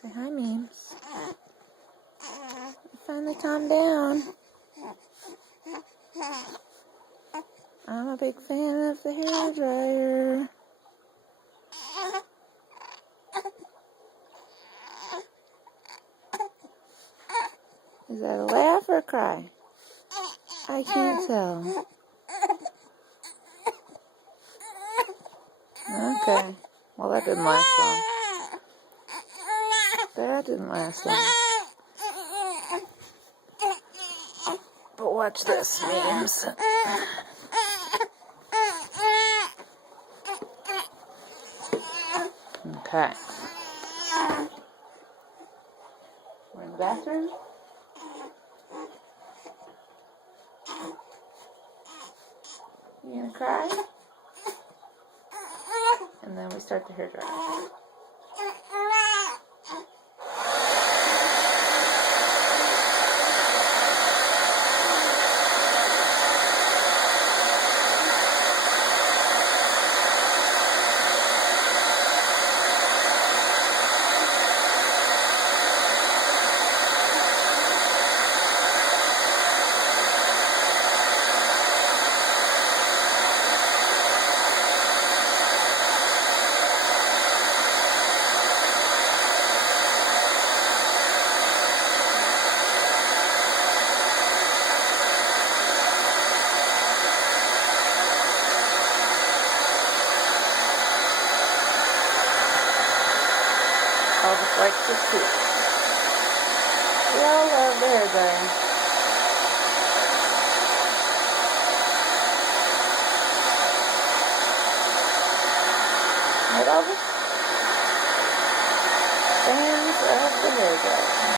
Say hi, Memes. Finally calm down. I'm a big fan of the hairdryer. Is that a laugh or a cry? I can't tell. Okay. Well, that didn't last long. That didn't last long. But watch this, Memes. Okay. We're in the bathroom. You gonna cry? And then we start the hairdryer. All just like to see. We all love the hairdryer. Right, Elvis?